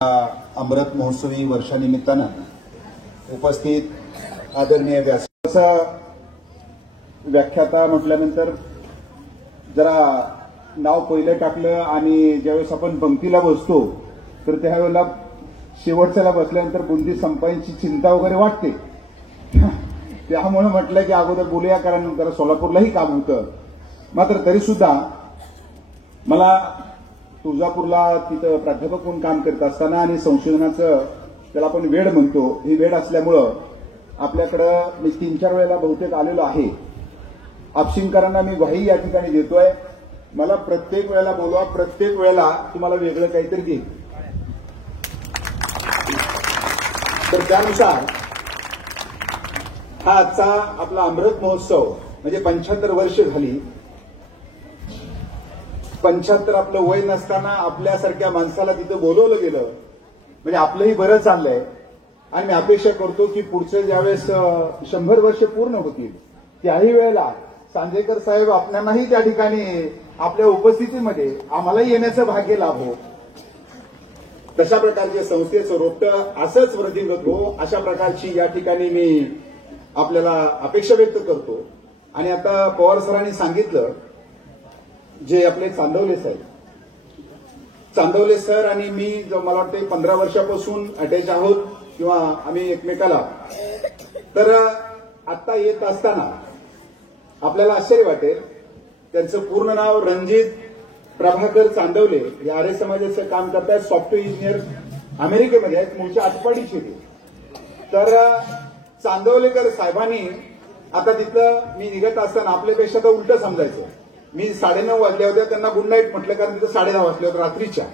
अमृत महोत्सवी वर्षानिमित्तानं उपस्थित आदरणीय व्याख्याता म्हटल्यानंतर जरा नाव पहिलं टाकलं आणि ज्यावेळेस आपण पंक्तीला बसतो तर त्यावेळेला शेवटच्याला बसल्यानंतर बुंदी संपायची चिंता वगैरे वाटते. त्यामुळे म्हटलं की अगोदर बोलूया, कारण जरा सोलापूरलाही काम होतं. मात्र तरी सुद्धा मला तुळजापूरला तिथं प्राध्यापक म्हणून काम करत असताना आणि संशोधनाचं त्याला आपण वेड म्हणतो, ही वेड असल्यामुळं आपल्याकडं मी 3-4 वेळेला बहुतेक आलेलो आहे. आपशिंगकरांना मी ग्वाही या ठिकाणी देतोय, मला प्रत्येक वेळेला बोलवा, प्रत्येक वेळेला तुम्हाला वेगळं काहीतरी देईल. तर त्यानुसार हा आजचा आपला अमृत महोत्सव म्हणजे 75 वर्ष झाली. 75 आपलं वय नसताना आपल्यासारख्या माणसाला तिथं बोलवलं गेलं म्हणजे आपलंही बरं चाललंय. आणि मी अपेक्षा करतो की पुढचे ज्यावेळेस 100 वर्ष पूर्ण होतील त्याही वेळेला सांजेकर साहेब आपल्यालाही त्या ठिकाणी आपल्या उपस्थितीमध्ये आम्हालाही येण्याचं भाग्य लाभो. तशा प्रकारच्या संस्थेचं रोपटं असंच वृद्धिंगत हो, अशा प्रकारची या ठिकाणी मी आपल्याला अपेक्षा व्यक्त करतो. आणि आता पवार सरांनी सांगितलं, जे आपले चांदवले सर आणि मी जो मला वाटतं 15 वर्षापासून अटॅच आहोत किंवा आम्ही एकमेकाला, तर आता येत असताना आपल्याला आश्चर्य वाटेल. त्यांचं पूर्ण नाव रणजित प्रभाकर चांदवले, हे आर्य समाजाचं काम करतायत, सॉफ्टवेअर इंजिनियर, अमेरिकेमध्ये आहेत, मूळच्या आटपाडीचे ते. तर चांदवलेकर साहेबांनी आता तिथं मी निघत असताना आपल्यापेक्षा तर उलटं समजायचं. मी 9:30 वाजल्या होत्या, त्यांना गुड नाईट म्हटलं, कारण तिथं 10:30 वाजल्या होत्या रात्रीच्या.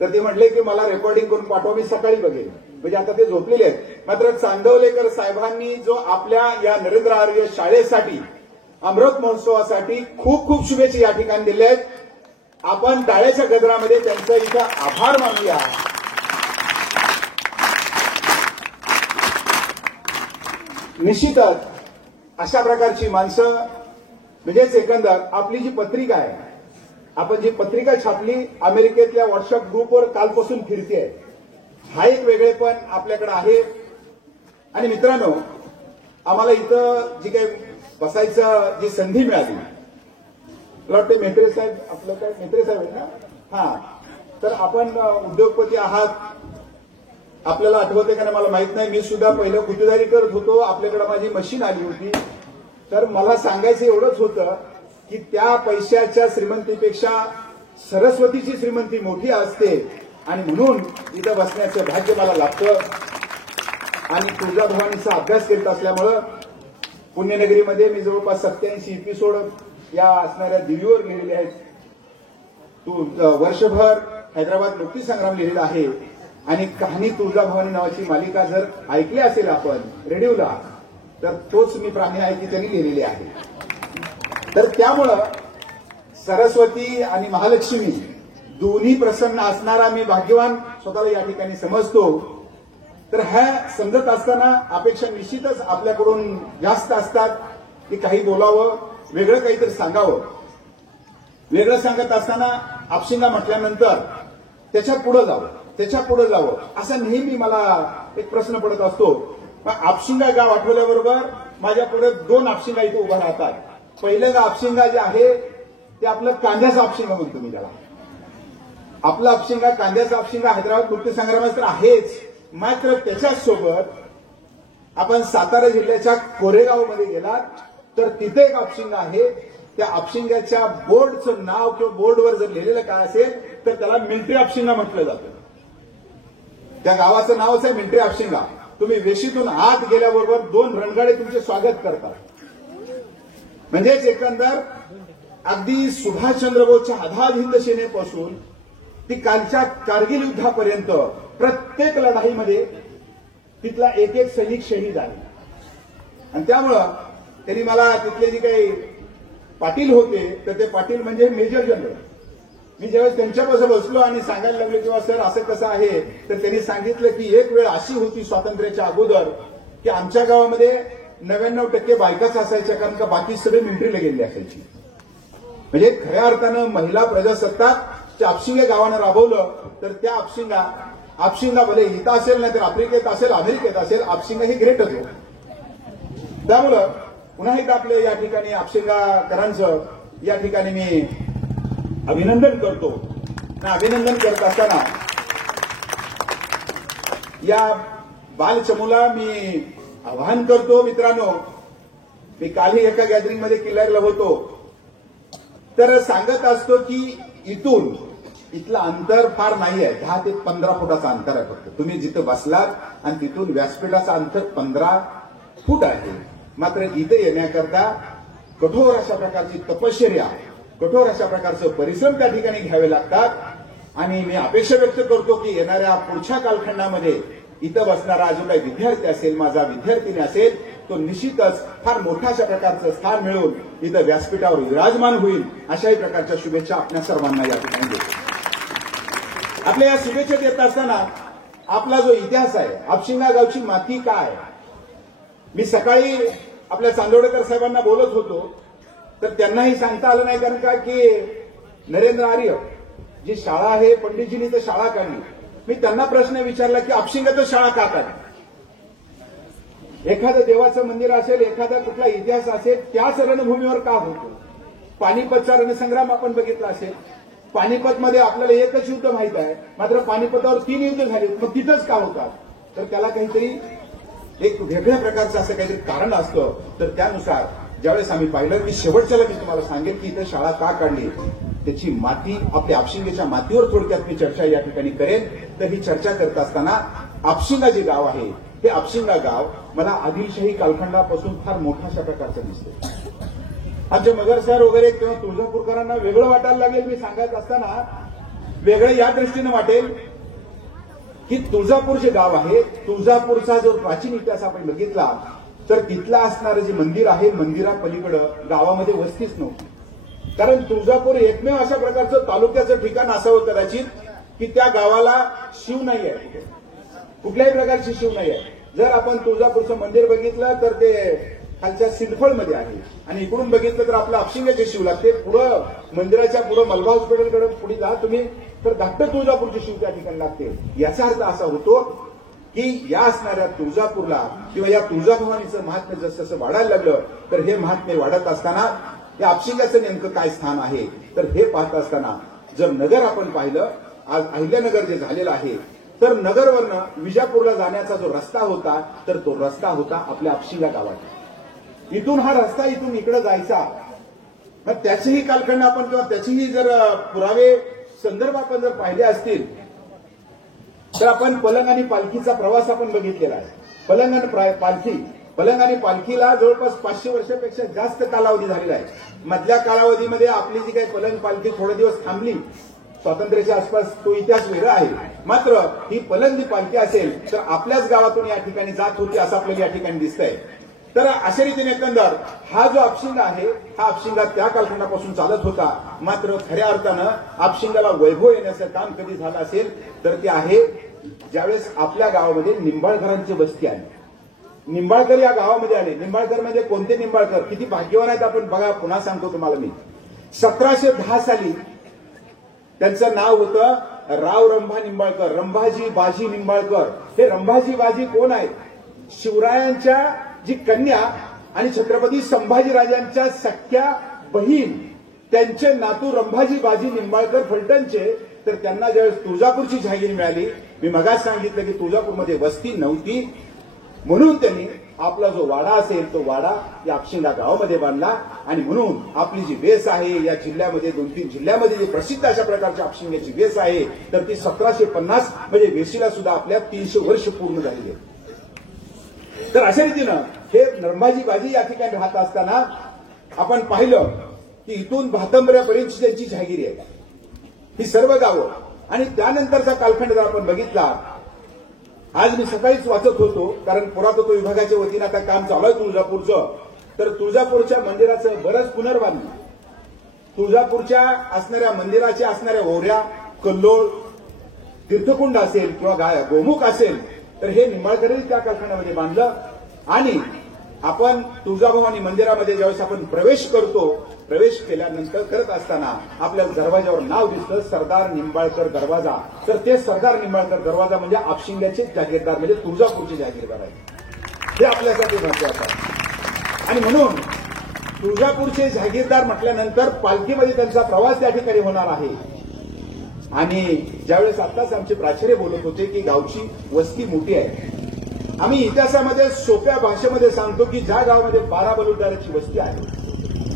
तर ते म्हटले की मला रेकॉर्डिंग करून पाठवा, मी सकाळी बघेन. म्हणजे आता ते झोपलेले आहेत. मात्र चांदवलेकर साहेबांनी जो आपल्या या नरेंद्र आर्य शाळेसाठी अमृत महोत्सवासाठी खूप खूप शुभेच्छा या ठिकाणी दिल्या आहेत. आपण टाळ्याच्या गजरामध्ये त्यांचं इथं आभार मानूया. निश्चितच अशा प्रकारची माणसं म्हणजेच एकंदर आपली जी पत्रिका आहे, आपण जी पत्रिका छापली अमेरिकेतल्या व्हॉट्सअप ग्रुपवर कालपासून फिरते, हा एक वेगळेपण आपल्याकडे आहे. आणि मित्रांनो, आम्हाला इथं जी काही बसायचं जी संधी मिळाली, मला वाटतं मेत्रे साहेब, आपलं काय मेत्रे साहेब आहे ना, हा, तर आपण उद्योगपती आहात, आपल्याला आठवते का नाही मला माहित नाही. मी सुद्धा पहिलं गुत्तेदारी करत होतो, आपल्याकडे माझी मशीन आली होती. तर मला सांगायचं एवढंच होतं की त्या पैशाच्या श्रीमंतीपेक्षा सरस्वतीची श्रीमंती मोठी असते, आणि म्हणून इथं बसण्याचं भाग्य मला लाभतं. आणि तुळजाभवानीचा अभ्यास करीत असल्यामुळं पुण्यनगरीमध्ये मी जवळपास 87 एपिसोड या असणाऱ्या दिवीवर लिहिलेले आहेत. वर्षभर हैदराबाद मुक्तीसंग्राम लिहिलेला आहे. आणि कहाणी तुळजाभवानी नावाची मालिका जर ऐकली असेल आपण रेडिओला, तर तोच मी प्राणी आहे की त्यांनी लिहिलेले आहे. तर त्यामुळं सरस्वती आणि महालक्ष्मी दोन्ही प्रसन्न असणारा मी भाग्यवान स्वतःला या ठिकाणी समजतो. तर ह्या समजत असताना अपेक्षा निश्चितच आपल्याकडून जास्त असतात की काही बोलावं, वेगळं काहीतरी सांगावं. वेगळं सांगत असताना आपशिंगा म्हटल्यानंतर त्याच्या पुढे जावं असा नेहमी मला एक प्रश्न पडत असतो. आपशिंगा गाव आठवल्याबरोबर माझ्या पुढे 2 आपशिंगा इथे उभा राहतात. पहिलं आपशिंगा जे आहे ते आपलं कांद्याचं आपशिंगा म्हणतो मी त्याला. आपलं आपशिंगा, कांद्याचं आपशिंगा हैदराबाद मुक्तीसंग्रामात तर आहेच, मात्र त्याच्याच आपण सातारा जिल्ह्याच्या कोरेगावमध्ये गेलात तर तिथे एक आपशिंगा आहे. त्या आपशिंगाच्या बोर्डचं नाव किंवा बोर्डवर जर लिहिलेलं काय असेल तर त्याला मिलिटरी आपशिंगा म्हटलं जातं. त्या गावाचं नावच आहे मिलिटरी आपशिंगा. तुम्ही वेशीतून आत गेल्याबरोबर 2 रणगाडे तुमचे स्वागत करतात. म्हणजेच एकंदर अगदी सुभाषचंद्र बोसच्या आझाद हिंद सेनेपासून ती कालच्या कारगिल युद्धापर्यंत प्रत्येक लढाईमध्ये तिथला एक सैनिक शहीद आहे. आणि त्यामुळं त्यांनी मला तिथले जे काही पाटील होते तर ते पाटील म्हणजे मेजर जनरल. मी ज्यावेळेस त्यांच्यापासून बसलो आणि सांगायला लागलो किंवा सर असं कसं आहे, तर त्यांनी सांगितलं की एक वेळ अशी होती स्वातंत्र्याच्या अगोदर की आमच्या गावामध्ये 99% बायकाच असायच्या, कारण का बाकी सगळे मिलिटरीला गेलेली असायची. म्हणजे खऱ्या अर्थानं महिला प्रजासत्ताक आपशिंगा गावानं राबवलं तर त्या आपशिंगा आपशिंगा भले इथं असेल नाही तर आफ्रिकेत असेल, अमेरिकेत असेल, आपशिंगा हे ग्रेटच हो. त्यामुळं पुन्हा एकदा आपलं या ठिकाणी आपशिंगाकरांचं या ठिकाणी मी अभिनंदन करतो. अभिनंदन करत असताना या बालचमूला मी आवाहन करतो, मित्रांनो, मी कालही एका गॅदरिंगमध्ये किल्लारला होतो तर सांगत असतो की इथलं अंतर फार नाही आहे, 10 ते 15 फुटाचं अंतर आहे फक्त. तुम्ही जिथं बसलात आणि तिथून व्यासपीठाचं अंतर 15 फूट आहे. मात्र इथे येण्याकरता कठोर अशा प्रकारची तपश्चर्या, कठोर अशा प्रकारचं परिश्रम त्या ठिकाणी घ्यावे लागतात. आणि मी अपेक्षा व्यक्त करतो की येणाऱ्या पुढच्या कालखंडामध्ये इथं बसणारा जो काही विद्यार्थी असेल, माझा विद्यार्थिनी असेल, तो निश्चितच फार मोठ्या अशा प्रकारचं स्थान मिळवून इथं व्यासपीठावर विराजमान होईल, अशाही प्रकारच्या शुभेच्छा आपल्या सर्वांना या ठिकाणी देतो. आपल्या या शुभेच्छा देत असताना आपला जो इतिहास आहे, आपशिंगा गावची माती काय, मी सकाळी आपल्या चांदोडेकर साहेबांना बोलत होतो तर त्यांनाही सांगता आलं नाही, कारण का की नरेंद्र आर्य जी शाळा आहे, पंडितजींनी तर शाळा काढली. मी त्यांना प्रश्न विचारला की आपशिंगात शाळा का काढली? एखादं देवाचं मंदिर असेल, एखादा कुठला इतिहास असेल, त्याच रणभूमीवर का होतो? पानिपतचा रणसंग्राम आपण बघितला असेल. पानिपतमध्ये आपल्याला एकच युद्ध माहित आहे, मात्र पानिपतावर 3 युद्ध झाली, मग तिथंच का होतात? तर त्याला काहीतरी एक वेगळ्या प्रकारचं असं काहीतरी कारण असतं. तर त्यानुसार ज्यावेळेस आम्ही पाहिलं की शेवटच्याला मी तुम्हाला सांगेल की इथं शाळा का काढली, त्याची माती, आपल्या आपशिंगेच्या मातीवर थोडक्यात मी चर्चा या ठिकाणी करेन. तर ही चर्चा करत असताना आपशिंगा जे गाव आहे, हे आपशिंगा गाव मला आदिलशाही कालखंडापासून फार मोठ्या अशा प्रकारचं दिसतं. आमचे मगर सर वगैरे किंवा तुळजापूरकरांना वेगळं वाटायला लागेल. मी सांगत असताना वेगळं या दृष्टीनं वाटेल की तुळजापूर जे गाव आहे, तुळजापूरचा जो प्राचीन इतिहास आपण बघितला तर तिथला असणारं जे मंदिर आहे, मंदिरापलीकडं गावामध्ये वस्तीच नव्हती. कारण तुळजापूर एकमेव अशा प्रकारचं तालुक्याचं ठिकाण असावं कदाचित की त्या गावाला शिव नाही आहे, कुठल्याही प्रकारची शिव नाही आहे. जर आपण तुळजापूरचं मंदिर बघितलं तर ते खालच्या सिंदफळमध्ये आहे आणि इकडून बघितलं तर आपलं आपशिंगाचे शिव लागते. पुढं मंदिराच्या पुढं मलबा हॉस्पिटलकडे पुढे जा तुम्ही तर धाकटं तुळजापूरचे शिव त्या ठिकाणी लागते. याचा अर्थ असा होतो की या असणाऱ्या तुळजापूरला किंवा या तुळजाभवानीचं महात्म्य जसं जसं वाढायला लागलं तर हे महात्म्य वाढत असताना या आपशिंगाचं नेमकं काय स्थान आहे तर हे पाहत असताना जर नगर आपण पाहिलं, आज अहिल्यानगर जे झालेलं आहे, तर नगरवरनं विजापूरला जाण्याचा जो रस्ता होता तर तो रस्ता होता आपल्या आपशिंगा गावात. इथून हा रस्ता इथून इकडे जायचा. मग त्याचेही कालखंड आपण किंवा त्याचेही जर पुरावे संदर्भ आपण जर पाहिले असतील तर आपण पलंग आणि पालखीचा प्रवास आपण बघितलेला आहे. पलंग आणि पालखीला जवळपास 500 वर्षापेक्षा जास्त कालावधी झालेला आहे. मधल्या कालावधीमध्ये आपली जी काही पलंग पालखी थोडे दिवस थांबली, स्वातंत्र्याच्या आसपास तो इतिहास वेगळा आहे. मात्र ही पलंग पालखी असेल तर आपल्याच गावातून या ठिकाणी जात होती असं आपल्याला या ठिकाणी दिसतंय. तर अशा रीतीने एकंदर हा जो आपशिंगा आहे, हा आपशिंगा त्या कालखंडापासून चालत होता. मात्र खऱ्या अर्थानं आपशिंगाला वैभव येण्याचं काम कधी झालं असेल तर ते आहे ज्यावेळेस आपल्या गावामध्ये निंबाळकरांची वस्ती आली. निंबाळकर या गावामध्ये आले. निंबाळकर म्हणजे कोणते निंबाळकर, किती भाग्यवान आहेत आपण बघा. पुन्हा सांगतो तुम्हाला मी, 1710 साली त्यांचं नाव होतं राव रंभा निंबाळकर, रंभाजी बाजी निंबाळकर. हे रंभाजी बाजी कोण आहेत? शिवरायांच्या जी कन्या आणि छत्रपती संभाजीराजांच्या सख्या बहीण, त्यांचे नातू रंभाजी बाजी निंबाळकर फलटणचे. तर त्यांना ज्यावेळेस तुळजापूरची जहागीर मिळाली, मी मगाच सांगितलं की तुळजापूरमध्ये वस्ती नव्हती, म्हणून त्यांनी आपला जो वाडा असेल तो वाडा या आपशिंगा गावामध्ये बांधला. आणि म्हणून आपली जी वेस आहे या जिल्ह्यामध्ये, 2-3 जिल्ह्यामध्ये जी प्रसिद्ध अशा प्रकारची आपशिंगाची वेस आहे तर ती 1750 म्हणजे वेशीला सुद्धा आपल्या 300 वर्ष पूर्ण झालेली आहे. तर अशा रीतीनं हे रंभाजी बाजी या ठिकाणी राहत असताना आपण पाहिलं की इथून भातंबऱ्यापर्यंतची त्यांची जहागिरी आहे ही सर्व गावं. आणि त्यानंतरचा कालखंड जर आपण बघितला, आज मी सकाळीच वाचत होतो कारण पुरातत्व विभागाच्या वतीनं आता काम चालू आहे तुळजापूरचं. तर तुळजापूरच्या मंदिराचं बरंच पुनर्बांधणी, तुळजापूरच्या असणाऱ्या मंदिराच्या असणाऱ्या ओऱ्या, कल्लोळ, तीर्थकुंड असेल किंवा गोमुख असेल तर हे निंबाळकरांनी त्या कालखंडामध्ये बांधलं. आणि आपण तुळजाभवानी मंदिरामध्ये ज्यावेळेस आपण प्रवेश करतो प्रवेश केल्यानंतर करत असताना आपल्या दरवाजावर नाव दिसतं सरदार निंबाळकर दरवाजा. तर ते सरदार निंबाळकर दरवाजा म्हणजे आपशिंगाचे जागीरदार म्हणजे तुळजापूरचे जागीरदार आहेत. हे आपल्यासाठी महत्वाचं आहे. आणि म्हणून तुळजापूरचे जागीरदार म्हटल्यानंतर पालखीमध्ये त्यांचा प्रवास त्या ठिकाणी होणार आहे. आणि ज्यावेळेस आत्ताच आमचे प्राचार्य बोलत होते की गावची वस्ती मोठी आहे, आम्ही इतिहासामध्ये सोप्या भाषेमध्ये सांगतो की ज्या गावामध्ये 12 बलुतेदाराची वस्ती आहे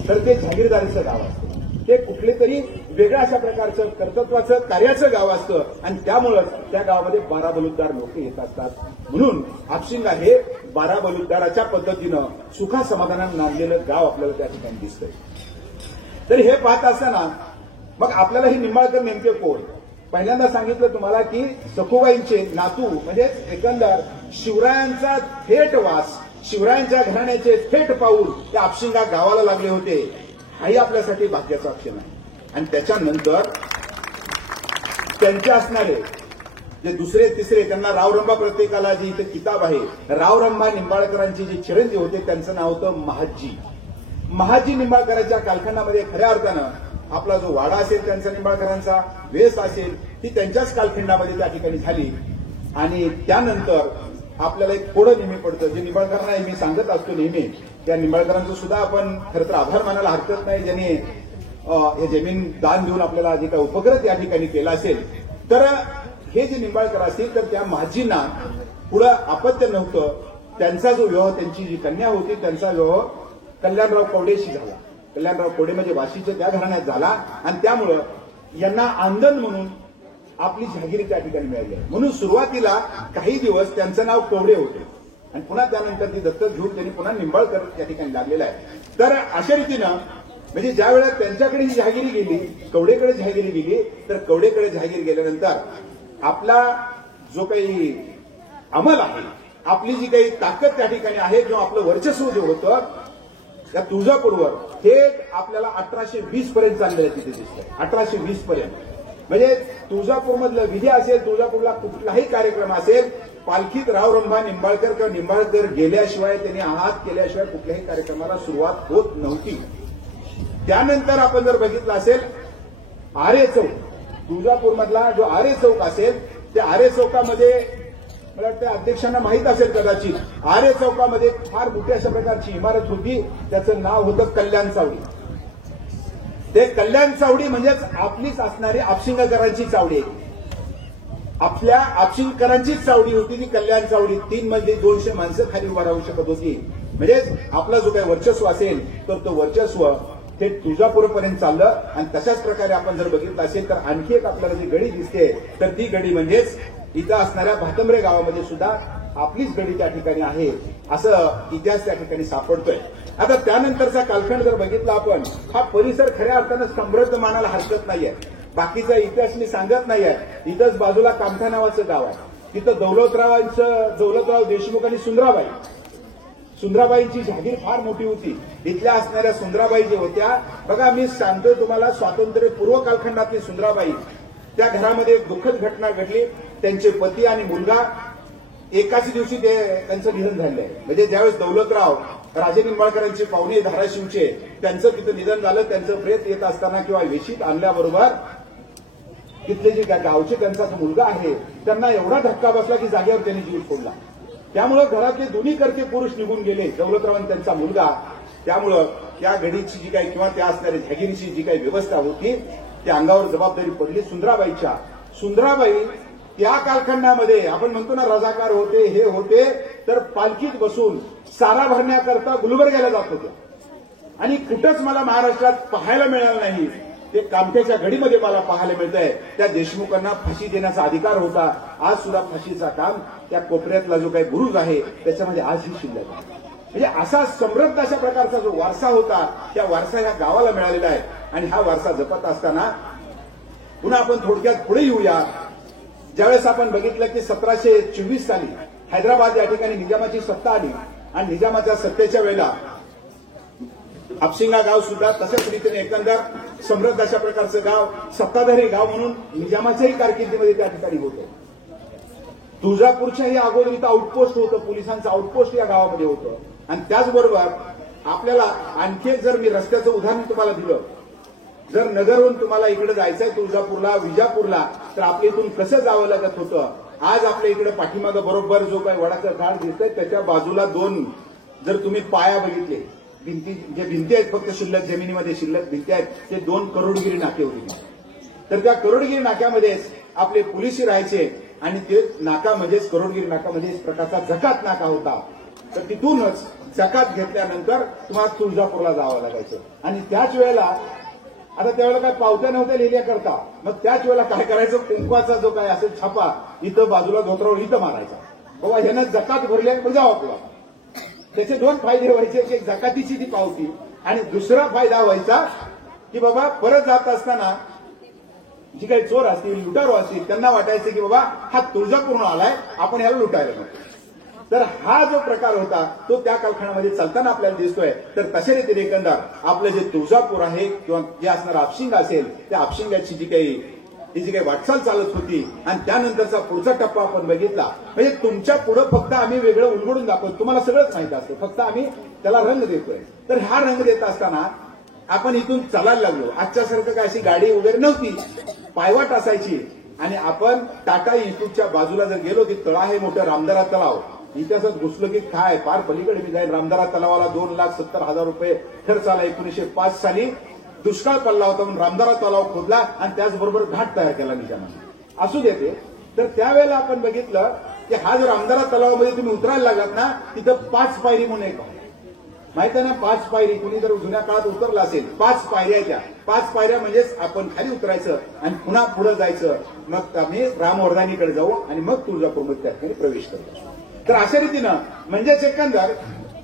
तर ते जागीरदारीचं गाव असतं. ते कुठले तरी वेगळ्या अशा प्रकारचं कर्तृत्वाचं कार्याचं गाव असतं आणि त्यामुळं त्या गावामध्ये 12 बलुतेदार लोक येत असतात. म्हणून आपशिंगा हे 12 बलुतेदाराच्या पद्धतीनं सुखा समाधानानं नांदलेलं गाव आपल्याला त्या ठिकाणी दिसतंय. तर हे पाहत असताना मग आपल्याला ही निंबाळकर नेमके कोण? पहिल्यांदा सांगितलं तुम्हाला की सखुबाईंचे नातू म्हणजे एकंदर शिवरायांचा थेट वास, शिवरायांच्या घराण्याचे थेट पाऊल त्या आपशिंगा गावाला लागले होते. हाही आपल्यासाठी भाग्याचा क्षण आहे. आणि त्याच्यानंतर त्यांचे असणारे जे दुसरे तिसरे त्यांना रावरंबा प्रत्येकाला जी इथे किताब आहे, रावरंबा निंबाळकरांचे जे चिरंजीव होते त्यांचं नाव होतं महाजी. महाजी निंबाळकरांच्या कालखंडामध्ये खऱ्या अर्थानं आपला जो वाडा असेल त्यांचा निंबाळकरांचा, वेस असेल ती त्यांच्याच कालखंडामध्ये त्या ठिकाणी झाली. आणि त्यानंतर आपल्याला एक कोडं नेहमी पडतं जे निंबाळकरांना मी सांगत असतो नेहमी. त्या निंबाळकरांचं सुद्धा आपण खरं तर आभार मानायला हरकत नाही, ज्यांनी हे जमीन दान देऊन आपल्याला जे काही उपक्रम त्या ठिकाणी केला असेल. तर हे जे निंबाळकर असतील तर त्या महाजींना पुढं अपत्य नव्हतं. त्यांचा जो विवाह, त्यांची जी कन्या होती त्यांचा विवाह कल्याणराव कवडेशी झाला. कल्याणराव कवडे म्हणजे वाशीच्या त्या घराण्यात झाला आणि त्यामुळं यांना आंदण म्हणून आपली जहागिरी त्या ठिकाणी मिळाली आहे. म्हणून सुरुवातीला काही दिवस त्यांचं नाव कवडे होते आणि पुन्हा त्यानंतर ती दत्तक घेऊन त्यांनी पुन्हा निंबाळकर त्या ठिकाणी लागलेला आहे. तर अशा रीतीनं म्हणजे ज्या वेळेला त्यांच्याकडे ही जहागिरी गेली, कवडेकडे जहागिरी गेली, तर कवडेकडे जहागिरी गेल्यानंतर आपला जो काही अंमल आहे, आपली जी काही ताकद त्या ठिकाणी आहे किंवा आपलं वर्चस्व जे होतं त्या तुळजापूरवर हे आपल्याला 1820 पर्यंत चाललेलं तिथे दिसतंय. 1820 पर्यंत म्हणजे तुळजापूरमधलं विधी असेल, तुळजापूरला कुठलाही कार्यक्रम असेल, पालखीत रावरंबा निंबाळकर किंवा निंबाळकर गेल्याशिवाय त्यांनी हात केल्याशिवाय कुठल्याही कार्यक्रमाला सुरुवात होत नव्हती. त्यानंतर आपण जर बघितलं असेल आरे चौक, तुळजापूरमधला जो आरे चौक असेल त्या आरे चौकामध्ये मला वाटतं अध्यक्षांना माहीत असेल कदाचित, आरे चौकामध्ये फार मोठी अशा प्रकारची इमारत होती, त्याचं नाव होतं कल्याण चावडी. ते कल्याण चावडी म्हणजेच आपलीच असणारी आपशिंगकरांची चावडी आहे. आपल्या आपशिंगकरांचीच चावडी होती ती कल्याण चावडी. 3 मजली 200 माणसं खाली उभा राहू शकत होती. म्हणजे आपला जो काही वर्चस्व असेल तर तो वर्चस्व ते तुळजापूरपर्यंत चाललं. आणि तशाच प्रकारे आपण जर बघितलं असेल तर आणखी एक आपल्याला जी गडी दिसते तर ती गडी म्हणजेच इथं असणाऱ्या भातंबरे गावामध्ये सुद्धा आपलीच गडी त्या ठिकाणी आहे, असं इतिहास त्या ठिकाणी सापडतोय. आता त्यानंतरचा कालखंड जर बघितला आपण, हा परिसर खऱ्या अर्थानं समृद्ध मानायला हरकत नाहीये. बाकीचा इतिहास मी सांगत नाहीये. इथंच बाजूला कामठा नावाचं गाव आहे, तिथं दौलतराव देशमुख आणि सुंदराबाईंची जहागीर फार मोठी होती. इथल्या असणाऱ्या सुंदराबाई जे होत्या, बघा मी सांगतो तुम्हाला, स्वातंत्र्यपूर्व कालखंडातली सुंदराबाई, त्या घरामध्ये एक दुःखद घटना घडली. त्यांचे पती आणि मुलगा एकाच दिवशी त्यांचं निधन झालंय. म्हणजे ज्यावेळेस दौलतराव राजे निंबाळकरांचे पाहुणे धाराशिवचे त्यांचं तिथं निधन झालं, त्यांचं प्रेत येत असताना किंवा वेशीत आणल्याबरोबर तिथले जे गावचे त्यांचा मुलगा आहे त्यांना एवढा धक्का बसला की जागेवर त्यांनी जीव सोडला. त्यामुळे घरातले दोन्ही करते पुरुष निघून गेले, दौलतराव आणि त्यांचा मुलगा. त्यामुळं त्या गडीची जी काही किंवा त्या असणाऱ्या जहागिरीची जी काही व्यवस्था होती त्या अंगावर जबाबदारी पडली सुंदराबाईच्या. सुंदराबाई त्या कालखंडामध्ये आपण म्हणतो ना रजाकार होते, हे होते, तर पालखीत बसून सारा भरण्याकरता गुलबर्ग्याला जात होत्या. आणि कुठंच मला महाराष्ट्रात पाहायला मिळालं नाही, ते कामठ्याच्या घडीमध्ये मला पाहायला मिळतंय. त्या देशमुखांना फाशी देण्याचा अधिकार होता. आज सुद्धा फाशीचा काम त्या कोपऱ्यातला जो काही बुरुज आहे त्याच्यामध्ये आजही शिल्लक आहे. म्हणजे असा समृद्ध अशा प्रकारचा जो वारसा होता त्या वारसा ह्या गावाला मिळालेला आहे. आणि हा वारसा जपत असताना पुन्हा आपण थोडक्यात पुढे येऊया. ज्यावेळेस आपण बघितलं की 1724 साली हैदराबाद या ठिकाणी निजामाची सत्ता आली आणि निजामाच्या सत्तेच्या वेळेला आपशिंगा गाव सुद्धा तशाच रीतीने एकंदर समृद्ध अशा प्रकारचं गाव, सत्ताधारी गाव म्हणून निजामाच्याही कारकिर्दीमध्ये त्या ठिकाणी होतं. तुळजापूरच्याही अगोदर इथं आउटपोस्ट होतं, पोलिसांचं आउटपोस्ट या गावामध्ये होतं. आणि त्याचबरोबर आपल्याला आणखी एक जर मी रस्त्याचं उदाहरण तुम्हाला दिलं, जर नगरहून तुम्हाला इकडे जायचंय तुळजापूरला, विजापूरला, तर आपल्या इथून कसं जावं लागत होतं. आज आपल्या इकडे पाठीमागं बरोबर जो काही वडाचं झाड दिसतंय त्याच्या बाजूला दोन जर तुम्ही पाया बघितले, भिंती आहेत फक्त शिल्लक जमिनीमध्ये शिल्लक भिंती आहेत, ते 2 करोडगिरी नाके होते. तर त्या करोडगिरी नाक्यामध्येच आपले पोलिसी राहायचे आणि ते नाका म्हणजेच करोडगिरी नाका म्हणजे एक प्रकारचा जकात नाका होता. तर तिथूनच जकात घेतल्यानंतर तुम्हाला तुळजापूरला जावं लागायचं. आणि त्याच वेळेला आता त्यावेळेला काय पावत्या नव्हत्या लिहिल्या करता, मग त्याच वेळेला काय करायचं, कुंकवाचा जो काय असेल छापा इथं बाजूला धोत्रावर इथं मारायचा, बाबा ह्यानं जकात भरली आहे पण जावं आपला. त्याचे 2 फायदे व्हायचे, एक जकातीची ती पावती आणि दुसरा फायदा व्हायचा की बाबा परत जात असताना जी काही चोर असतील, लुटारू असतील, त्यांना वाटायचं की बाबा हा तुळजापूरहून आलाय, आपण ह्याला लुटायला नको. तर हा जो प्रकार होता तो त्या कालखंडामध्ये चालताना आपल्याला दिसतोय. तर तशा रीतीने एकंदर आपलं जे तुळजापूर आहे किंवा जे असणार आपशिंग असेल, त्या आपशिंगाची जी काही वाटचाल चालत होती आणि त्यानंतरचा पुढचा टप्पा आपण बघितला. म्हणजे तुमच्या पुढे फक्त आम्ही वेगळं उलगडून दाखवतो, तुम्हाला सगळंच माहिती असतं, फक्त आम्ही त्याला रंग देतोय. तर हा रंग देत असताना आपण इथून चालायला लागलो. आजच्यासारखं काय अशी गाडी वगैरे नव्हती, पायवाट असायची. आणि आपण टाटा इन्स्टिट्यूटच्या बाजूला जर गेलो, की तळा आहे मोठं रामदारा तलाव, इतिहासात घुसलो की काय फार पलीकडे मी जाईल. रामदारा तलावाला 2,70,000 रुपये खर्च आला. 1905 साली दुष्काळ पडला होता म्हणून रामदारा तलाव खोदला आणि त्याचबरोबर घाट तयार केला निजामाने. असू देते. तर त्यावेळेला आपण बघितलं की हा जो रामदारा तलावामध्ये तुम्ही उतरायला लागलात ना, तिथं 5 पायरी म्हणून एक माहित आहे ना, 5 पायरी. कुणी जर जुन्या काळात उतरला असेल, 5 पायऱ्या त्या 5 पायऱ्या म्हणजेच आपण खाली उतरायचं आणि पुन्हा पुढे जायचं. मग आम्ही रामवर्धानीकडे जाऊ आणि मग तुळजापूरमध्ये त्या ठिकाणी प्रवेश करतो. तर अशा रीतीनं म्हणजेच एकंदर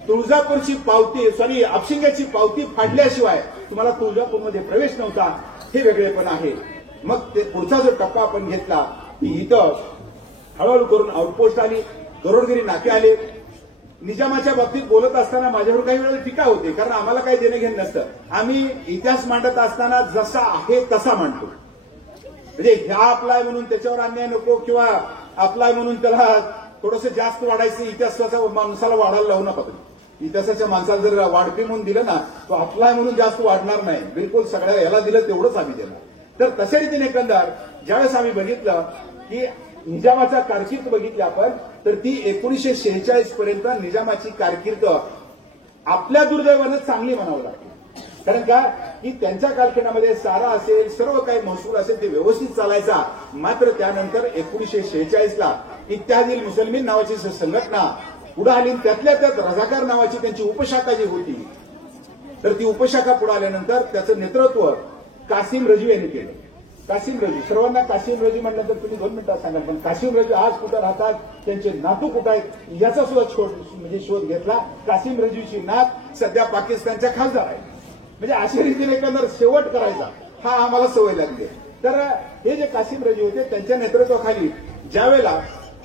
तुळजापूरची पावती आपशिंगाची पावती फाडल्याशिवाय तुम्हाला तुळजापूरमध्ये प्रवेश नव्हता. हे वेगळेपण आहे. मग ते पुढचा जो टप्पा आपण घेतला की इथं हळूहळू करून आउटपोस्ट आली, करोडगिरी नाके आले. निजामाच्या बाबतीत बोलत असताना माझ्यावर काही वेळेला टीका होते, कारण आम्हाला काही देणं घेणं नसतं. आम्ही इतिहास मांडत असताना जसा आहे तसा मांडतो. म्हणजे ह्या आपलाय म्हणून त्याच्यावर अन्याय नको, किंवा आपलाय म्हणून त्याला थोडंसं जास्त वाढायचं. इतिहासाच्या माणसाला वाढायला लावू नका. इतिहासाच्या माणसाला जर वाढपी म्हणून दिलं ना, तो आपलाय म्हणून जास्त वाढणार नाही. बिलकुल सगळ्या याला दिलं तेवढंच आम्ही देणार. तर तशा रीतीने एकंदर ज्यावेळेस आम्ही बघितलं की निजामाचा कारकीर्द बघितली आपण, तर ती 1946 पर्यंत निजामाची कारकीर्द आपल्या दुर्दैवानं चांगली म्हणावं लागते. कारण का की त्यांच्या कालखंडामध्ये सारा असेल, सर्व काही महसूल असेल ते व्यवस्थित चालायचा. मात्र त्यानंतर 1946ला इत्यादी मुसलमीन नावाची संघटना पुढे आली. त्यातल्या त्यात रझाकार नावाची त्यांची उपशाखा जी होती, तर ती उपशाखा पुढे आल्यानंतर त्याचं नेतृत्व कासिम रजवी यांनी केलं. कासिम रजवी, सर्वांना कासिम रजवी म्हटल्यानंतर तुम्ही 2 मिनिटात सांगाल, पण कासिम रजवी आज कुठं राहतात, त्यांचे नातू कुठं आहेत याचा सुद्धा शोध घेतला. कासिम रजवीची नात सध्या पाकिस्तानच्या खासदार आहे. म्हणजे अशा रीतीने एकंदर शेवट करायचा हा आम्हाला सवय लागली. तर हे जे कासिम रजवी होते त्यांच्या नेतृत्वाखाली ज्यावेळेला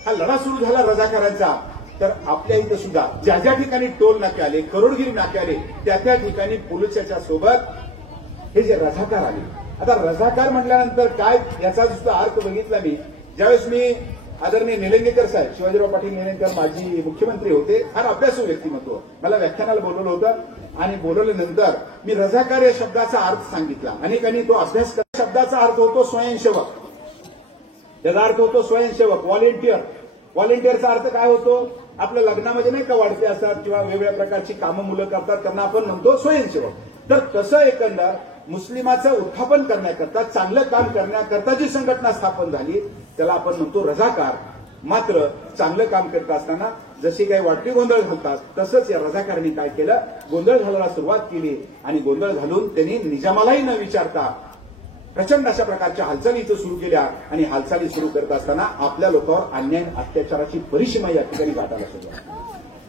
हा लढा सुरू झाला रझाकारांचा, तर आपल्या इथं सुद्धा ज्या ज्या ठिकाणी टोल नाके आले, करोडगिरी नाके आले, त्या ठिकाणी पोलिसाच्या सोबत हे जे रझाकार आले. आता रझाकार म्हटल्यानंतर काय याचा सुद्धा अर्थ बघितला मी. ज्यावेळेस मी आदरणीय निलंगेकर साहेब, शिवाजीराव पाटील निलंगेकर माजी मुख्यमंत्री होते, फार अभ्यासू व्यक्तिमत्व, मला व्याख्यानाला बोलवलं होतं आणि बोलवल्यानंतर मी रझाकार या शब्दाचा अर्थ सांगितला. अनेकांनी तो अभ्यास केला. शब्दाचा अर्थ होतो स्वयंसेवक. त्याचा अर्थ होतो स्वयंसेवक, व्हॉलेंटियर. व्हॉलेंटियरचा अर्थ काय होतो, आपल्या लग्नामध्ये नाही का वाढते असतात किंवा वेगवेगळ्या प्रकारची कामं मुलं करतात, त्यांना आपण म्हणतो स्वयंसेवक. तर तसं एकंदर मुस्लिमाचं उत्थापन करण्याकरता, चांगलं काम करण्याकरता जी संघटना स्थापन झाली त्याला आपण म्हणतो रझाकार. मात्र चांगलं काम करत असताना जशी काही वाटली गोंधळ घालतात, तसंच या रझाकारांनी काय केलं, गोंधळ घालायला सुरुवात केली. आणि गोंधळ घालून त्यांनी निजामालाही न विचारता प्रचंड अशा प्रकारच्या हालचाली इथं सुरू केल्या. आणि हालचाली सुरू करत असताना आपल्या लोकांवर अन्याय अत्याचाराची परिसीमा या ठिकाणी गाठायला सुरुवात.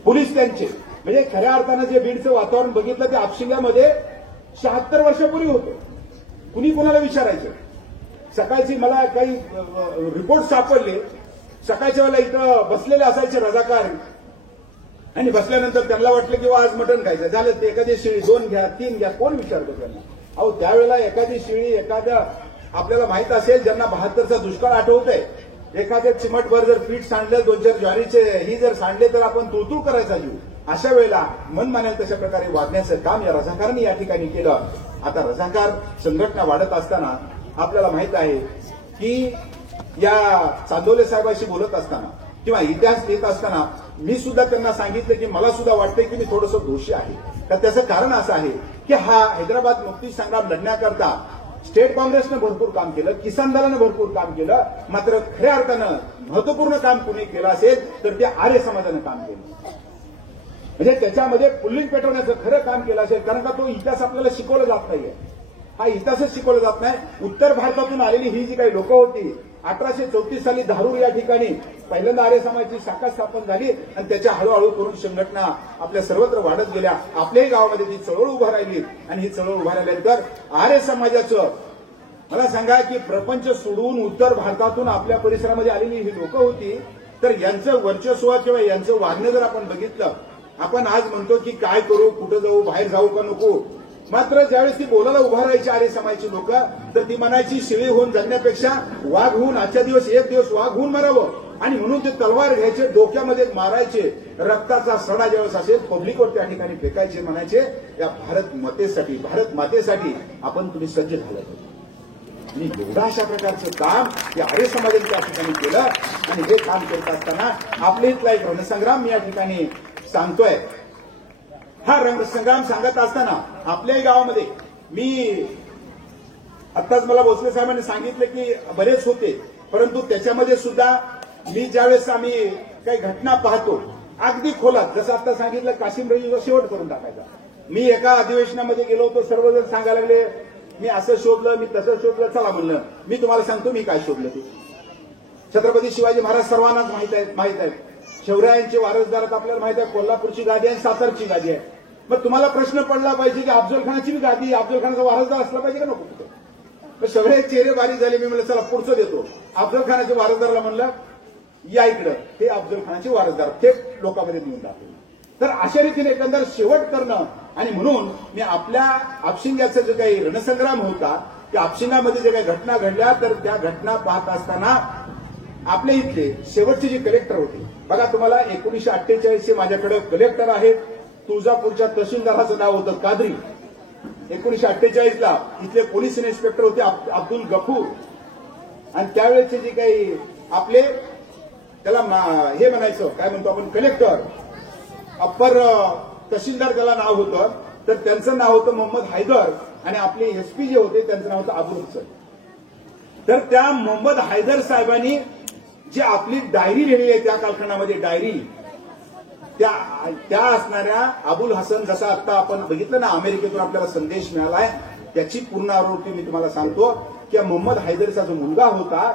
पोलीस त्यांचे म्हणजे खऱ्या अर्थानं जे बीडचं वातावरण बघितलं ते आपशिंगामध्ये 76 वर्षापूर्वी होतं. कुणी कोणाला विचारायचं. सकाळची मला काही रिपोर्ट सापडले, सकाळच्या वेळेला इथं बसलेले असायचे रझाकार आणि बसल्यानंतर त्यांना वाटलं की आज मटण खायचं झालं, ते एखादी शिळी 2 घ्या 3 घ्या, कोण विचारतं त्यांना. अहो त्यावेळेला एखादी शिळी, एखाद्या आपल्याला माहित असेल ज्यांना 72चा दुष्काळ आठवतंय, एखाद्या चिमटभर जर पीठ सांडलं, 2-4 ज्वारीचे ही जर सांडले तर आपण तुळतुळ करायचा जीव. अशा वेळेला मन मानेल तशा प्रकारे वागण्याचं काम या रझाकारांनी या ठिकाणी केलं. आता रझाकार संघटना वाढत असताना आपल्याला माहित आहे की या चांदोले साहेबांशी बोलत असताना किंवा इतिहास देत असताना मी सुद्धा त्यांना सांगितलं की मला सुद्धा वाटतंय की मी थोडंसं दोषी आहे. तर त्याचं कारण असं आहे की हा हैदराबाद मुक्ती संग्राम लढण्याकरता स्टेट काँग्रेसनं भरपूर काम केलं, किसान दलानं भरपूर काम केलं, मात्र खऱ्या अर्थानं महत्वपूर्ण काम कुणी केलं असेल तर ते आर्य समाजानं काम केलं. म्हणजे त्याच्यामध्ये पुल्लिंग पेटवण्याचं खरं काम केलं असेल. कारण का तो इतिहास आपल्याला शिकवला जात नाहीये. हा इतिहासच शिकवला जात नाही. उत्तर भारतातून आलेली ही जी काही लोकं होती 1834 साली धारूर या ठिकाणी पहिल्यांदा आर्य समाजाची शाखा स्थापन झाली आणि त्याच्या हळूहळू करून संघटना आपल्या सर्वत्र वाढत गेल्या. आपल्याही गावामध्ये ती चळवळ उभा राहिली आणि ही चळवळ उभा राहिल्यानंतर आर्य समाजाचं मला सांगा की प्रपंच सोडून उत्तर भारतातून आपल्या परिसरामध्ये आलेली ही लोकं होती. तर यांचं वर्चस्व किंवा यांचं वागणं जर आपण बघितलं, आपण आज म्हणतो की काय करू, कुठं जाऊ, बाहेर जाऊ का नको, मात्र ज्यावेळेस ती बोलायला उभा राहायची आर्य समाजाची लोक तर ती म्हणायची शिळी होऊन जगण्यापेक्षा वाघ होऊन आजच्या दिवस एक दिवस वाघ होऊन मरावं. आणि म्हणून ते तलवार घ्यायचे, डोक्यामध्ये मारायचे, रक्ताचा सडा ज्यावेळेस असेल पब्लिकवर त्या ठिकाणी फेकायचे, म्हणायचे या भारत मातेसाठी आपण तुम्ही सज्ज झाला. आणि एवढा अशा प्रकारचं काम या आर्य समाजाने त्या ठिकाणी केलं. आणि हे काम करत असताना आपल्या इथला एक रणसंग्राम मी या ठिकाणी सांगतोय. हा रणसंग्राम सांगत असताना आपल्याही गावामध्ये मी आत्ताच मला भोसले साहेबांनी सांगितलं की बरेच होते, परंतु त्याच्यामध्ये सुद्धा मी ज्यावेळेस आम्ही काही घटना पाहतो अगदी खोलात, जसं आता सांगितलं कासिम रईचा शेवट करून टाकायचा. मी एका अधिवेशनामध्ये गेलो होतो, सर्वजण सांगायला लागले मी असं शोधलं, मी तसं शोधलं. चला म्हणलं मी तुम्हाला सांगतो मी काय शोधलं ते. छत्रपती शिवाजी महाराज सर्वांनाच माहित आहेत. शिवरायांचे वारसदारात आपल्याला माहित आहे कोल्हापूरची गादी आहे, सातारची गादी आहे. मग तुम्हाला प्रश्न पडला पाहिजे की अफजल खानाची बी गादी, अफजल खानाचा वारसदार असला पाहिजे का नको तिथं. मग सगळे चेहरे बारीक झाले. मी म्हणलं चला पुढचं देतो. अफजल खानाच्या वारसदाराला म्हणलं या इकडं, ते अफजल खानाचे वारसदार थेट लोकांमध्ये देऊन टाकले. तर अशा रीतीने एकंदर शेवट करणं. आणि म्हणून मी आपल्या आपशिंग्याचा जो काही रणसंग्राम होता त्या आपशिंगामध्ये जे काही घटना घडल्या तर त्या घटना पाहत असताना आपल्या इथले शेवटचे जे कलेक्टर होते बघा, तुम्हाला 1948 चे माझ्याकडे कलेक्टर आहेत. तुळजापूरच्या तहसीलदाराचं नाव होतं कादरी. 1948ला इथले पोलीस इन्स्पेक्टर होते अब्दुल गफूर. आणि त्यावेळेचे जे काही आपले त्याला हे म्हणायचं काय म्हणतो आपण कलेक्टर, अप्पर तहसीलदार त्याला नाव होतं, तर त्यांचं नाव होतं मोहम्मद हैदर. आणि आपले एसपी जे होते त्यांचं नाव होतं अबुल हसन. तर त्या मोहम्मद हैदर साहेबांनी जी आपली डायरी लिहिली आहे त्या कालखंडामध्ये डायरी त्या असणाऱ्या अबुल हसन, जसा आता आपण बघितलं ना अमेरिकेतून आपल्याला संदेश मिळालाय, त्याची पूर्ण आवृत्ती मी तुम्हाला सांगतो की मोहम्मद हैदरचा जो मुलगा होता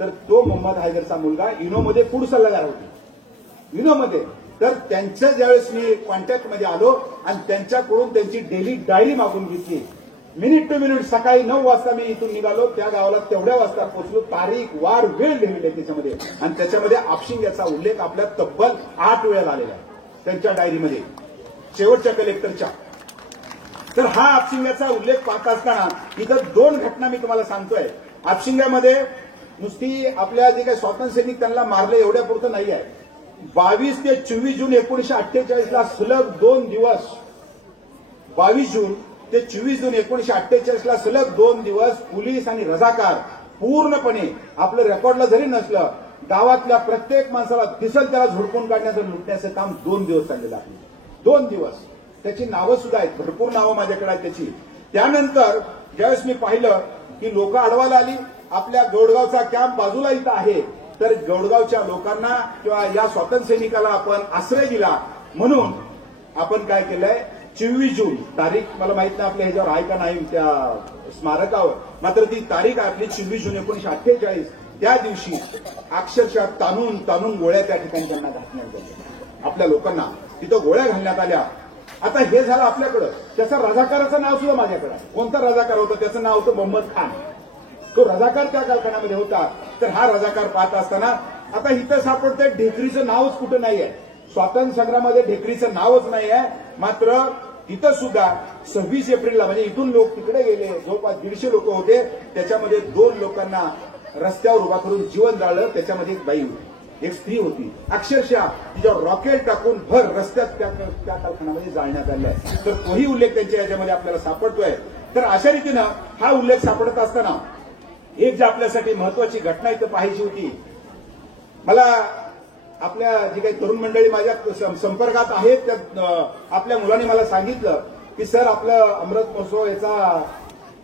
तर तो मोहम्मद हैदरचा मुलगा युनोमध्ये फूड सल्लागार होता युनोमध्ये. तर त्यांच्या ज्यावेळेस मी कॉन्टॅक्टमध्ये आलो आणि त्यांच्याकडून त्यांची डेली डायरी मागून घेतली. मिनिट टू मिनिट सकाळी 9 वाजता मी इथून निघालो, त्या गावाला तेवढ्या वाजता पोहोचलो. तारीख वार वेळ लिहिलेली आहे त्याच्यामध्ये. आणि त्याच्यामध्ये आपशिंग याचा उल्लेख आपल्या तब्बल 8 वेळा आलेला आहे त्यांच्या डायरीमध्ये शेवटच्या कलेक्टरच्या. तर हा आपशिंग्याचा उल्लेख पाहत असताना इथं 2 घटना मी तुम्हाला सांगतोय. आपशिंग्यामध्ये नुसती आपल्या जे काही स्वातंत्र्य सैनिक त्यांना मारले एवढ्यापुरतं नाही आहे. 22 ते 24 जून 1948ला सलग 2 दिवस 22 जून ते 24 जून 1948ला सलग 2 दिवस पोलीस आणि रझाकार पूर्णपणे आपलं रेकॉर्डला जरी नसलं गावातल्या प्रत्येक माणसाला दिसल त्याला झोडपून काढण्याचं लुटण्याचं काम 2 दिवस चाललेलं आहे. 2 दिवस. त्याची नावं सुद्धा आहेत, भरपूर नावं माझ्याकडे आहेत त्याची. त्यानंतर ज्यावेळेस मी पाहिलं की लोक अडवायला आली, आपल्या गौडगावचा कॅम्प बाजूला इथं आहे, तर गौडगावच्या लोकांना किंवा या स्वातंत्र्य सैनिकाला आपण आश्रय दिला म्हणून आपण काय केलंय 24 जून तारीख मला माहित नाही आपल्या ह्याच्यावर आहे का नाही त्या स्मारकावर, मात्र ती तारीख आपली 24 जून 1948. त्या दिवशी अक्षरशः ताणून गोळ्या त्या ठिकाणी त्यांना घातण्यात आल्या. आपल्या लोकांना तिथं गोळ्या घालण्यात आल्या. आता हे झालं आपल्याकडं. त्याचा रझाकाराचं नाव सुद्धा माझ्याकडे. कोणता रझाकार होता त्याचं नाव होतं मोहम्मद खान. तो रझाकार त्या कालखंडामध्ये होता. तर हा रझाकार पाहत असताना आता इथं सापडतंय ढेकरीचं नावच कुठं नाही आहे. स्वातंत्र्य संग्रामामध्ये ढेकरीचं नावच नाही आहे. मात्र तिथं सुद्धा 26 एप्रिलला म्हणजे इथून लोक तिकडे गेले, जवळपास 150 लोक होते. त्याच्यामध्ये 2 लोकांना रस्त्यावर उभा करून जीवन जाळलं. त्याच्यामध्ये एक बाई होती. एक स्त्री होती, अक्षरशः तिच्यावर रॉकेट टाकून भर रस्त्यात त्या कारखान्यामध्ये जाळण्यात आलाय. तर तोही उल्लेख त्यांच्या याच्यामध्ये आपल्याला सापडतोय. तर अशा रीतीनं हा उल्लेख सापडत असताना एक जी आपल्यासाठी महत्वाची घटना इथं पाहायची होती. मला आपल्या जी काही तरुण मंडळी माझ्या संपर्कात आहेत त्या आपल्या मुलांनी मला सांगितलं की सर आपलं अमृत महोत्सव याचा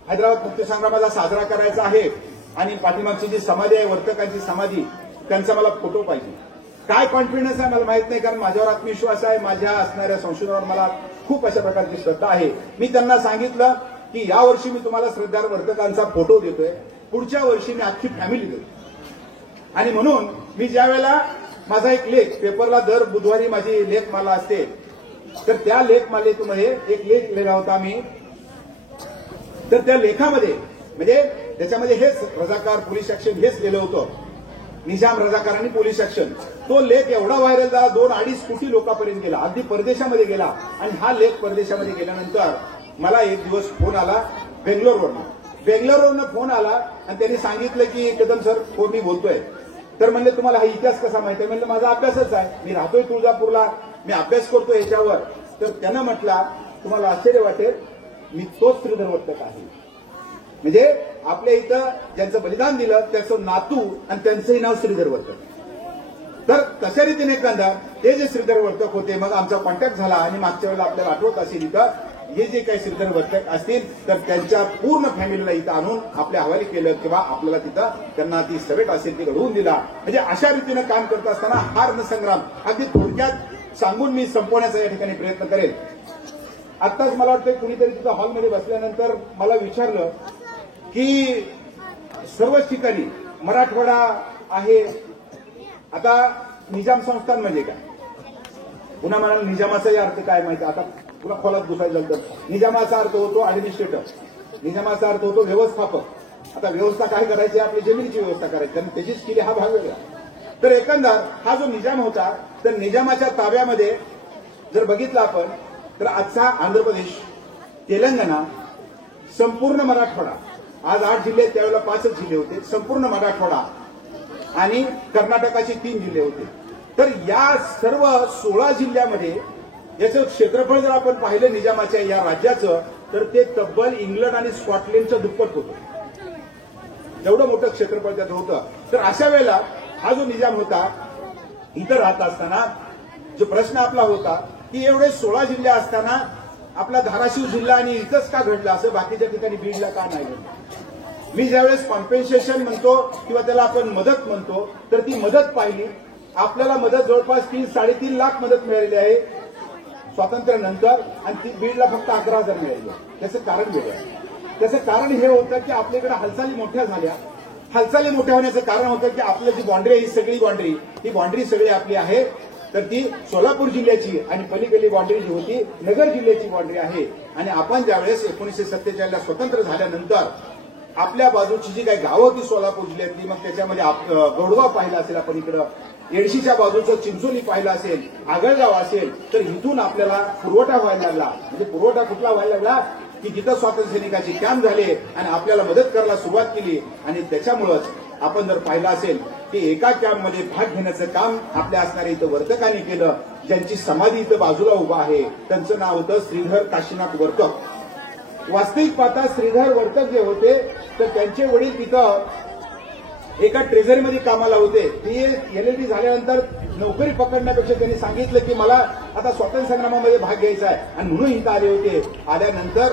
हैदराबाद मुक्तीसंग्रामाला साजरा करायचा आहे आणि पाठीमागची जी समाधी आहे वर्तकांची समाधी त्यांचा मला फोटो पाहिजे. काय कॉन्फिडन्स आहे मला माहित नाही, कारण माझ्यावर आत्मविश्वास आहे, माझ्या असणाऱ्या संशोधनावर मला खूप अशा प्रकारची श्रद्धा आहे. मी त्यांना सांगितलं की यावर्षी मी तुम्हाला श्रद्धार वर्तकांचा फोटो देतोय, पुढच्या वर्षी मी अख्खी फॅमिली देतो. आणि म्हणून मी ज्या वेळेला माझा एक लेख पेपरला दर बुधवारी माझी लेखमाला असते, तर त्या लेखमालेमध्ये एक लेख लिहिला होता मी. तर त्या लेखामध्ये म्हणजे त्याच्यामध्ये हेच रजाकार पोलीस ऍक्शन हेच लिहिलं होतं, निजाम रजाकार आणि पोलीस ऍक्शन. तो लेख एवढा व्हायरल झाला, 2-2.5 कोटी लोकांपर्यंत गेला, अगदी परदेशामध्ये गेला. आणि हा लेख परदेशामध्ये गेल्यानंतर मला एक दिवस फोन आला बेंगलोरवरनं फोन आला आणि त्यांनी सांगितलं की कदम सर हो मी बोलतोय. तर म्हणले तुम्हाला हा इतिहास कसा माहिती आहे? म्हणलं माझा अभ्यासच आहे, मी राहतोय तुळजापूरला, मी अभ्यास करतोय याच्यावर. तर त्यांना म्हटला तुम्हाला आश्चर्य वाटेल, मी तोच श्रीधर वर्तक आहे. म्हणजे आपल्या इथं ज्यांचं बलिदान दिलं त्याचं नातू आणि त्यांचंही नाव श्रीधर वर्तक. तर तशा रीतीने एखादा ते जे श्रीधर वर्तक होते, मग आमचा कॉन्टॅक्ट झाला आणि मागच्या वेळेला आपल्याला आठवत असेल इथं हे जे काही श्रीधर वर्तक असतील तर त्यांच्या पूर्ण फॅमिलीला इथं आणून आपल्या हवाली केलं किंवा आपल्याला तिथं त्यांना ती सवेट असेल ती घडवून दिला. म्हणजे अशा रीतीनं काम करत असताना हा रणसंग्राम अगदी थोडक्यात सांगून मी संपवण्याचा या ठिकाणी प्रयत्न करेल. आत्ताच मला वाटतं कुणीतरी तिथं हॉलमध्ये बसल्यानंतर मला विचारलं की सर्वच ठिकाणी मराठवाडा आहे, आता निजाम संस्थान म्हणजे काय? पुन्हा मला निजामाचाही अर्थ काय माहिती, आता पुन्हा खोलात घुसायचं झालं तर निजामाचा अर्थ होतो ऍडमिनिस्ट्रेटर, निजामाचा अर्थ होतो व्यवस्थापक. आता व्यवस्था काय करायची? आपली जमिनीची व्यवस्था करायची आणि त्याचीच केली हा भाग वेगळा. तर एकंदर हा जो निजाम होता तर निजामाच्या ताब्यामध्ये जर बघितलं आपण तर आजचा आंध्र प्रदेश, तेलंगणा, संपूर्ण मराठवाडा, आज 8 जिल्हे त्यावेळेला 5च जिल्हे होते, संपूर्ण मराठवाडा आणि कर्नाटकाचे 3 जिल्हे होते. तर या सर्व 16 जिल्ह्यामध्ये याचं क्षेत्रफळ जर आपण पाहिलं निजामाच्या या राज्याचं तर ते तब्बल इंग्लंड आणि स्कॉटलंडचं दुप्पट होतं. एवढं मोठं क्षेत्रफळ त्याचं होतं. तर अशा वेळेला हा जो निजाम होता इथं राहत असताना जो प्रश्न आपला होता की एवढे 16 जिल्हे असताना आपला धाराशिव जिल्हा आणि इथंच का घडलं, असं बाकीच्या ठिकाणी बीडला का नाही घडलं? मी ज्यावेळेस कॉम्पेन्सेशन म्हणतो किंवा त्याला आपण मदत म्हणतो तर ती मदत पाहिली. आपल्याला मदत जवळपास 3-3.5 लाख मदत मिळालेली आहे स्वातंत्र्यानंतर आणि ती बीडला फक्त 11,000 मिळाली. त्याचं कारण वेगळं आहे. त्याचं कारण हे होतं की आपल्याकडे हालचाली मोठ्या झाल्या. हालचाली मोठ्या होण्याचं कारण होतं की आपली जी बाँड्री आहे ही बाँड्री सगळी आपली आहे. तर ती सोलापूर जिल्ह्याची आणि पलीकडली बाँड्री जी होती नगर जिल्ह्याची बाँड्री आहे. आणि आपण ज्यावेळेस 1947 ला स्वतंत्र झाल्यानंतर आपल्या बाजूची जी काही गावं होती सोलापूर जिल्ह्यातली, मग त्याच्यामध्ये गौडगाव पाहिलं असेल, आपण इकडं येडशीच्या बाजूचं चिंचोली पाहिलं असेल, आगळगाव असेल, तर इथून आपल्याला पुरवठा व्हायला लागला. म्हणजे पुरवठा कुठला व्हायला लागला की जिथं स्वातंत्र्य सैनिकाचे कॅम्प झाले आणि आपल्याला मदत करायला सुरुवात केली. आणि त्याच्यामुळंच आपण जर पाहिलं असेल की एका कॅम्पमध्ये भाग घेण्याचं काम आपल्या असणाऱ्या इथं वर्तकांनी केलं. ज्यांची समाधी इथं बाजूला उभा आहे त्यांचं नाव होतं श्रीधर काशीनाथ वर्तक. वास्तविक पाहता श्रीधर वर्तक जे होते तर त्यांचे वडील तिथं एका ट्रेझरीमध्ये कामाला होते. ते LLB झाल्यानंतर नोकरी पकडण्यापेक्षा त्यांनी सांगितलं की मला आता स्वातंत्र्य संग्रामामध्ये भाग घ्यायचा आहे आणि म्हणून इथं आले होते. आल्यानंतर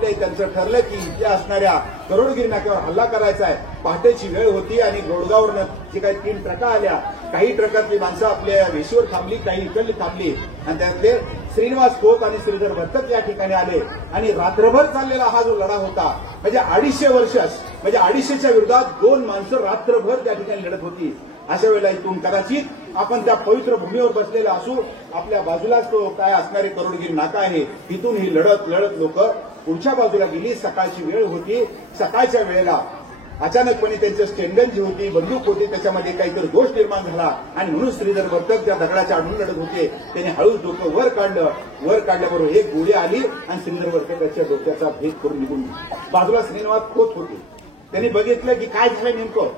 त्यांचं ठरलं की इथे असणाऱ्या करोडगिरी नाक्यावर हल्ला करायचा आहे. पहाटेची वेळ होती आणि गोडगाववरनं जे काही 3 ट्रका आल्या, काही ट्रकातली माणसं आपल्या वेशीवर थांबली, काही इकडली थांबली आणि त्यातले श्रीनिवास खोत आणि श्रीधर वर्तक या ठिकाणी आले. आणि रात्रभर चाललेला हा जो लढा होता म्हणजे 250 वर्ष, म्हणजे 250च्या विरोधात 2 माणसं रात्रभर त्या ठिकाणी लढत होती. अशा वेळेला इथून कदाचित आपण त्या पवित्र भूमीवर बसलेला असू, आपल्या बाजूलाच तो काय असणारे करोडगिरी नाका आहे, तिथून ही लढत लोक पुढच्या बाजूला गेली. सकाळची वेळ होती. सकाळच्या वेळेला अचानकपणे त्यांचं स्टेनगन जी होती, बंदूक होती, त्याच्यामध्ये काहीतरी दोष निर्माण झाला आणि म्हणून श्रीधर वर्तक त्या दगडाच्या आडून लढत होते. त्याने हळूच डोकं वर काढल्याबरोबर एक गोळी आली आणि श्रीधर वर्तकाच्या डोक्याचा भेद करून निघून बाजूला श्रीनिवास खोत होते. त्यांनी बघितलं की काय झालं नेमकं.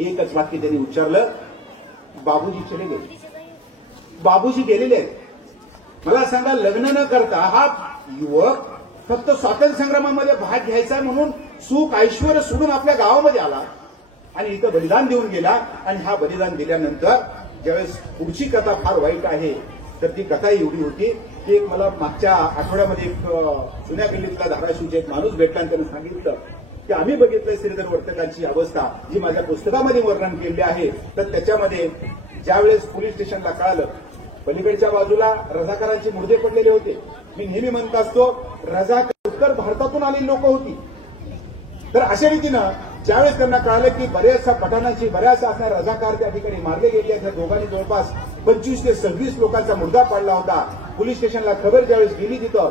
एकच वाक्य त्यांनी उच्चारलं बाबूजी चले गेले. बाबूजी गेलेले आहेत. मला सांगा, लग्न न करता हा युवक फक्त स्वातंत्र्य संग्रामामध्ये भाग घ्यायचा म्हणून सुख ऐश्वर सोडून आपल्या गावामध्ये आला आणि इथं बलिदान देऊन गेला. आणि हा बलिदान दिल्यानंतर ज्यावेळेस पुढची कथा फार वाईट आहे, तर ती कथा एवढी होती की एक मला मागच्या आठवड्यामध्ये एक जुन्या गल्लीतला धाराशिवचे एक माणूस भेटला आणि त्यानं सांगितलं की आम्ही बघितलंय श्रीधर वर्तकांची अवस्था जी माझ्या पुस्तकामध्ये वर्णन केली आहे. तर त्याच्यामध्ये ज्यावेळेस पोलीस स्टेशनला कळालं, पलीकडच्या बाजूला रझाकारांचे मुर्दे पडलेले होते. मी नेहमी म्हणत असतो, रझाकार उत्तर भारतातून आलेली लोक होती. तर अशा रीतीनं ज्यावेळेस त्यांना कळालं की बऱ्याचशा पठाणांची बऱ्याच असणाऱ्या रझाकार त्या ठिकाणी मारले गेले आहेत, दोघांनी जवळपास 25 ते 26 लोकांचा मुर्दा पाडला होता. पोलीस स्टेशनला खबर ज्यावेळेस गेली तिथं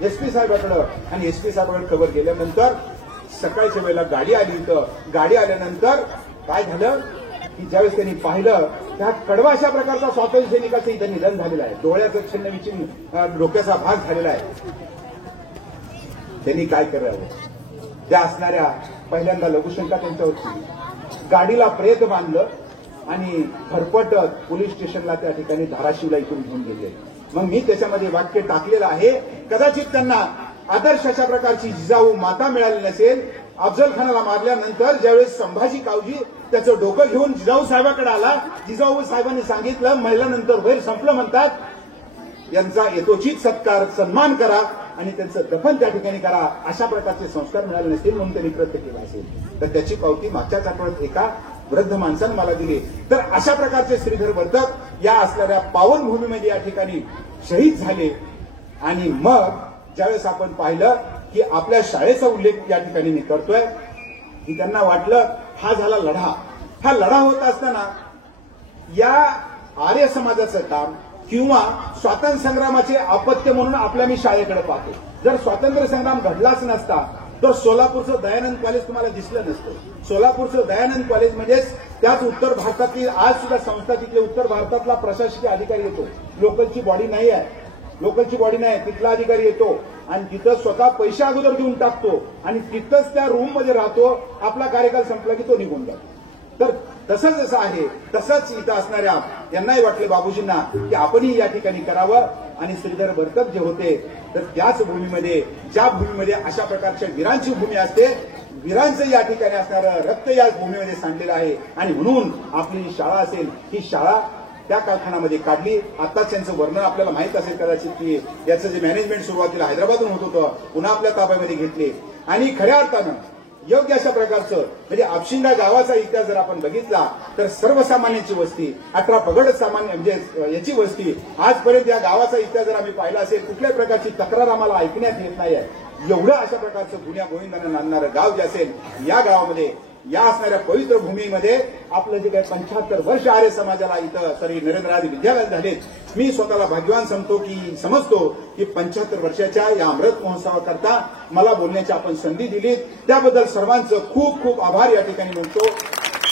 एसपी साहेबांकडे, आणि एसपी साहेबांकडे खबर गेल्यानंतर सकाळच्या वेळेला गाडी आली. इथं गाडी आल्यानंतर काय झालं की ज्यावेळेस त्यांनी पाहिलं त्यात कडवा अशा प्रकारचा स्वातंत्र्य सैनिकाचं इथं निधन झालेलं आहे. डोळ्याचं छिन्न विचिन्न डोक्याचा भाग झालेला आहे. त्यांनी काय करावं, त्या असणाऱ्या पहिल्यांदा लघुशंका त्यांच्यावरती, गाडीला प्रेत बांधलं आणि फरफटत पोलीस स्टेशनला त्या ठिकाणी धाराशिवला इथून घेऊन गेले. मग मी त्याच्यामध्ये वाक्य टाकलेलं आहे, कदाचित त्यांना आदर्श अशा प्रकारची जिजाऊ माता मिळाली नसेल. अफजल खानाला मारल्यानंतर ज्यावेळेस संभाजी कावजी त्याचं डोकं घेऊन जिजाऊ साहेबांकडे आला, जिजाऊ साहेबांनी सांगितलं महिल्यानंतर वैर संपलं म्हणतात, यांचा यथोचित सत्कार सन्मान करा आणि त्यांचं दफन त्या ठिकाणी करा. अशा प्रकारचे संस्कार मिळाले नसतील म्हणून त्यांनी कृत्य केलं असेल. तर त्याची पावती मागच्याच आठवड्यात एका वृद्ध माणसानं मला दिली. तर अशा प्रकारचे श्रीधर वर्तक या असणाऱ्या पावनभूमीमध्ये या ठिकाणी शहीद झाले. आणि मग ज्यावेळेस आपण पाहिलं की आपल्या शाळेचा उल्लेख या ठिकाणी मी करतोय, की त्यांना वाटलं हा झाला लढा. हा लढा होत असताना या आर्य समाजाचं काम किंवा स्वातंत्र्य संग्रामाचे अपत्य म्हणून आपल्या मी शाळेकडे पाहतो. जर स्वातंत्र्य संग्राम घडलाच नसता तर सोलापूरचं दयानंद कॉलेज तुम्हाला दिसलं नसतं. सोलापूरचं दयानंद कॉलेज म्हणजेच त्याच उत्तर भारतातली आज सुद्धा संस्था, तिथले उत्तर भारतातला प्रशासकीय अधिकारी येतो. लोकलची बॉडी नाही आहे, लोकलची बॉडी नाही, तिथला अधिकारी येतो आणि तिथं स्वतः पैसे अगोदर देऊन टाकतो आणि तिथंच त्या रूममध्ये राहतो. आपला कार्यकाल संपला की तो निघून जातो. तर तसंच जसं आहे तसंच इथं असणाऱ्या यांनाही वाटले बाबूजींना की आपणही या ठिकाणी करावं. आणि श्रीधर वर्तक जे होते तर त्याच भूमीमध्ये, ज्या भूमीमध्ये अशा प्रकारच्या वीरांची भूमी असते, वीरांचं या ठिकाणी असणारं रक्त या भूमीमध्ये सांडलेलं आहे. आणि म्हणून आपली शाळा असेल, ही शाळा त्या कारखान्यामध्ये काढली. आताच त्यांचं वर्णन आपल्याला माहित असेल कदाचित की याचं जे मॅनेजमेंट सुरुवातीला हैदराबादहून होत होतं पुन्हा आपल्या ताब्यामध्ये घेतले. आणि खऱ्या अर्थानं योग्य अशा प्रकारचं म्हणजे आपशिंगा गावाचा इतिहास जर आपण बघितला तर सर्वसामान्यांची वस्ती, 18 पगड सामान्य म्हणजे याची वस्ती. आजपर्यंत या गावाचा इतिहास जर आम्ही पाहिला असेल, कुठल्याही प्रकारची तक्रार आम्हाला ऐकण्यात येत नाही आहे. एवढं अशा प्रकारचं गुन्ह्या गोविंदानं नांदणारं गाव जे असेल, या गावामध्ये या असणाऱ्या पवित्र भूमीमध्ये आपलं जे काही 75 वर्ष आर्य समाजाला इथं नरेंद्र आदी विद्यालयात झालेत. मी स्वतःला भाग्यवान समजतो की 75 वर्षाच्या या अमृत महोत्सवाकरता मला बोलण्याची आपण संधी दिली, त्याबद्दल सर्वांचं खूप खूप आभार या ठिकाणी म्हणतो.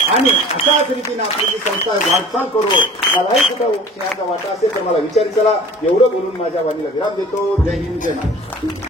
आणि अशाच रीतीनं आपली जी संस्था वाटचाल करू. मलाही कुठं सिंहाचा वाटा असेल तर मला विचार करा. एवढं बोलून माझ्या वाणीला विराम देतो. जय हिंद, जय महाराष्ट्र.